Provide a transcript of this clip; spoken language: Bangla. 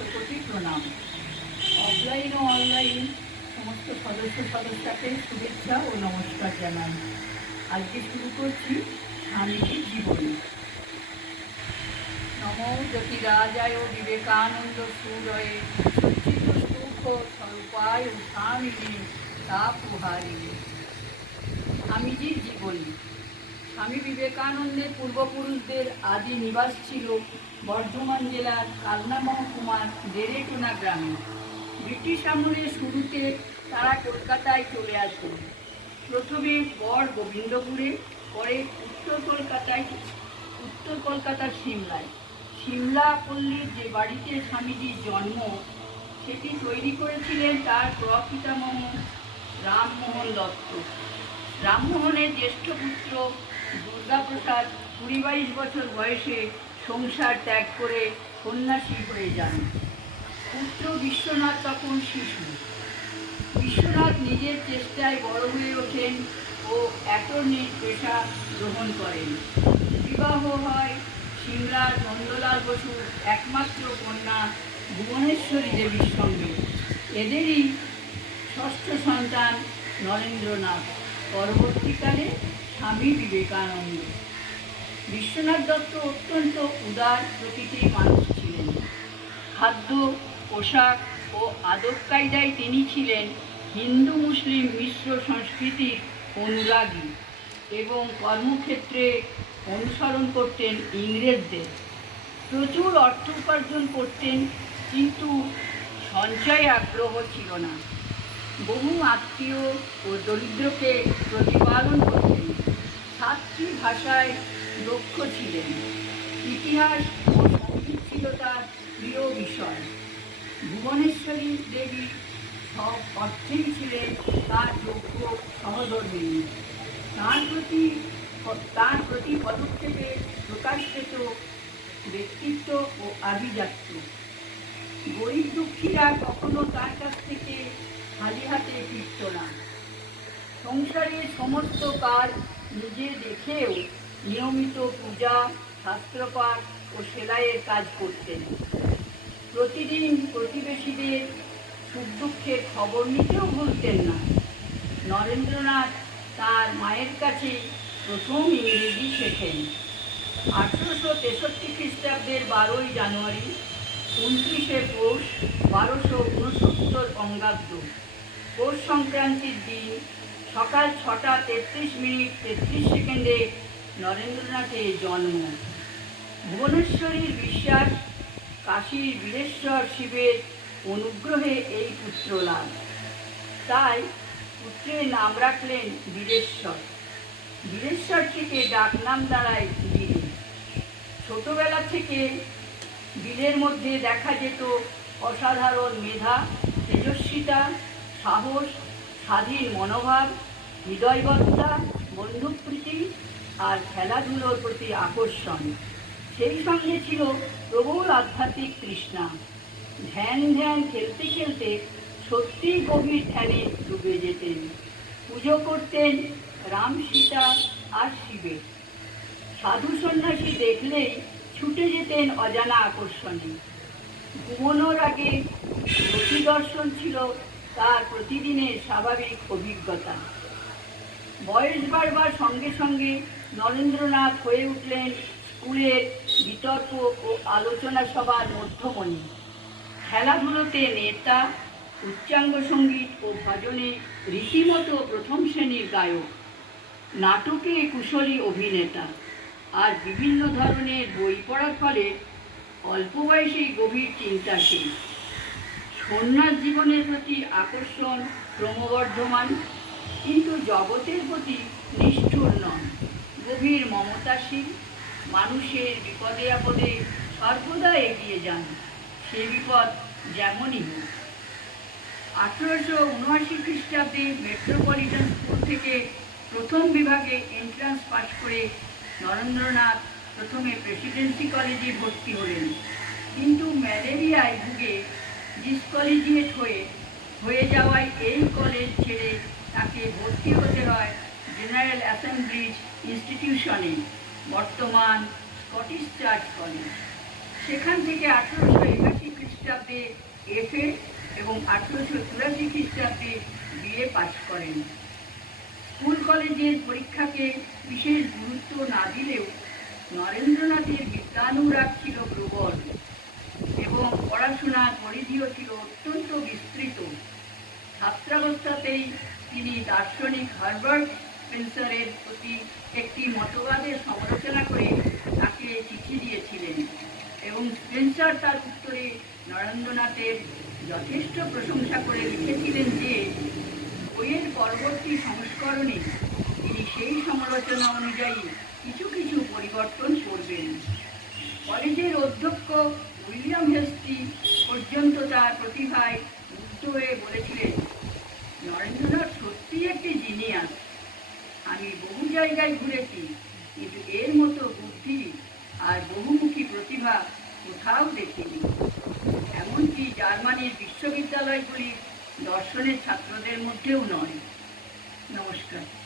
শতকোটি প্রণাম। অফলাইন ও অনলাইন সমস্ত সদস্য সদস্যকে শুভেচ্ছা ও নমস্কার জানাই আজকে শুরু করছি স্বামীজির জীবনী। নম জ্যোতি রাজায় বিবেকানন্দ সুরয়ে সচ্চিত সুখ স্বরূপায় স্বামীজি তাপুহারিণী স্বামীজির জীবনী। স্বামী বিবেকানন্দের পূর্বপুরুষদের আদি নিবাস ছিল বর্ধমান জেলার কালনা মহকুমার দেরেটোনা গ্রামে। ব্রিটিশ আমলের শুরুতে তারা কলকাতায় চলে আসেন প্রথমে বর গোবিন্দপুরে, পরে উত্তর কলকাতায়, উত্তর কলকাতার সিমলায়। সিমলা পল্লীর যে বাড়িতে স্বামীজির জন্ম, সেটি তৈরি করেছিলেন তার প্রপিতামহ রামমোহন দত্ত। রামমোহনের জ্যেষ্ঠ পুত্র দুর্গাপ্রসাদ কুড়ি বাইশ বছর বয়সে সংসার ত্যাগ করে সন্ন্যাসী হয়ে যান। পুত্র বিশ্বনাথ তখন শিশু। বিশ্বনাথ নিজের চেষ্টায় বড় হয়ে ওঠেন ও অ্যাটর্নির পেশা গ্রহণ করেন। বিবাহ হয় সিমলার নন্দলাল বসুর একমাত্র কন্যা ভুবনেশ্বরী দেবীর সঙ্গে। এদেরই ষষ্ঠ সন্তান নরেন্দ্রনাথ। পরবর্তীকালে স্বামী বিবেকানন্দ। বিশ্বনাথ দত্ত অত্যন্ত উদার প্রকৃতির মানুষ ছিলেন। খাদ্য, পোশাক ও আদব কায়দায় তিনি ছিলেন হিন্দু মুসলিম মিশ্র সংস্কৃতির অনুরাগী এবং কর্মক্ষেত্রে অনুসরণ করতেন ইংরেজদের। প্রচুর অর্থ উপার্জন করতেন, কিন্তু সঞ্চয়ে আগ্রহ ছিল না। বহু আত্মীয় ও দরিদ্রকে প্রতিপালন করতেন। সাতটি ভাষায় দক্ষ ছিলেন। ইতিহাস ও সংগীত ছিল তার প্রিয় বিষয়। ভুবনেশ্বরী দেবী সব অর্থেই ছিলেন তার যোগ্য সহধর্মিনী। তার প্রতি তার প্রতি পদক্ষেপে প্রকাশ পেত ব্যক্তিত্ব ও আভিজাত্য। গরিব দুঃখীরা কখনো তার কাছ থেকে খালি হাতে ফিরত না। সংসারের সমস্ত কাজ নিজে দেখেও নিয়মিত পূজা, শাস্ত্রপাঠ ও সেলাইয়ের কাজ করতেন। প্রতিদিন প্রতিবেশীদের সুখ দুঃখের খবর নিতেও ভুলতেন না। নরেন্দ্রনাথ তার মায়ের কাছে প্রথম ইংরেজি শেখেন। আঠেরোশো তেষট্টি খ্রিস্টাব্দের বারোই জানুয়ারি, উনত্রিশে পৌষ, বারোশো উনসত্তর বঙ্গাব্দ। পৌষ সংক্রান্তির দিন সকাল ছটা তেত্রিশ মিনিট তেত্রিশ সেকেন্ডে নরেন্দ্রনাথের জন্ম। ভুবনেশ্বরীর বিশ্বাস কাশীর বীরেশ্বর শিবের অনুগ্রহে এই পুত্র লাভ তাই পুত্রের নাম রাখলেন বীরেশ্বর। বীরেশ্বর থেকে ডাকনাম দাঁড়ায় বীরে। ছোটবেলা থেকে বীরের মধ্যে দেখা যেত অসাধারণ মেধা, তেজস্বিতা, সাহস স্বাধীন মনোভাব, হৃদয়বত্তা, বন্ধুপ্রীতি আর খেলাধুলোর প্রতি আকর্ষণ। সেই সঙ্গে ছিল প্রবল আধ্যাত্মিক তৃষ্ণা। ধ্যান ধ্যান খেলতে খেলতে সত্যিই গভীর ধ্যানে ডুবে যেতেন। পুজো করতেন রাম সীতা আর শিবের। সাধু সন্ন্যাসী দেখলেই ছুটে যেতেন অজানা আকর্ষণে। ঘুমনোর আগে দর্শন ছিল তার প্রতিদিনের স্বাভাবিক অভিজ্ঞতা। বয়স বাড়বার সঙ্গে সঙ্গে নরেন্দ্রনাথ হয়ে উঠলেন স্কুলের বিতর্ক ও আলোচনা সভার মধ্যমণি। খেলাধুলোতে নেতা, উচ্চাঙ্গ সংগীত ও ভজনে রীতিমতো প্রথম শ্রেণির গায়ক। নাটকে কুশলী অভিনেতা। আর বিভিন্ন ধরনের বই পড়ার ফলে অল্প বয়সেই গভীর চিন্তাশীল সন্ন্যাস জীবনের প্রতি আকর্ষণ ক্রমবর্ধমান, কিন্তু জগতের প্রতি নিষ্ঠুর নন। গভীর মমতাশীল মানুষের বিপদে আপদে সর্বদা এগিয়ে যান। সে বিপদ যেমনই হোক। আঠেরোশো উনআশি খ্রিস্টাব্দে মেট্রোপলিটন স্কুল থেকে প্রথম বিভাগে এন্ট্রান্স পাশ করে নরেন্দ্রনাথ প্রথমে প্রেসিডেন্সি কলেজে ভর্তি হলেন। কিন্তু ম্যালেরিয়ায় ভুগে ডিসকলিজিয়েট হয়ে হয়ে যাওয়ায় এই কলেজ ছেড়ে তাকে ভর্তি হতে হয় জেনারেল অ্যাসেম্বলিজ ইনস্টিটিউশনে, বর্তমান স্কটিশ চার্চ কলেজ। সেখান থেকে আঠেরোশো একাশি খ্রিস্টাব্দে এফএ এবং আঠেরোশো চুরাশি খ্রিস্টাব্দে বিএ পাশ করেন। স্কুল কলেজের পরীক্ষাকে বিশেষ গুরুত্ব না দিলেও নরেন্দ্রনাথের বিজ্ঞানুরাগ ছিল প্রবল। এবং পড়াশোনার পরিধিও ছিল অত্যন্ত বিস্তৃত। ছাত্রাবস্থাতেই তিনি দার্শনিক হার্বার্ট স্পেন্সারের প্রতি একটি মতবাদের সমালোচনা করে তাকে চিঠি দিয়েছিলেন এবং স্পেন্সার তার উত্তরে নরেন্দ্রনাথের যথেষ্ট প্রশংসা করে লিখেছিলেন যে, বইয়ের পরবর্তী সংস্করণে তিনি সেই সমালোচনা অনুযায়ী কিছু কিছু পরিবর্তন করবেন। কলেজের অধ্যক্ষ উইলিয়াম হেস্টি পর্যন্ত তার প্রতিভায় মুগ্ধ হয়ে বলেছিলেন, নরেন্দ্রনাথ সত্যিই একটি জিনিয়াস আমি বহু জায়গায় ঘুরেছি, কিন্তু এর মতো বুদ্ধি আর বহুমুখী প্রতিভা কোথাও দেখিনি। এমনকি জার্মানির বিশ্ববিদ্যালয়গুলির দর্শনের ছাত্রদের মধ্যেও নয়। নমস্কার।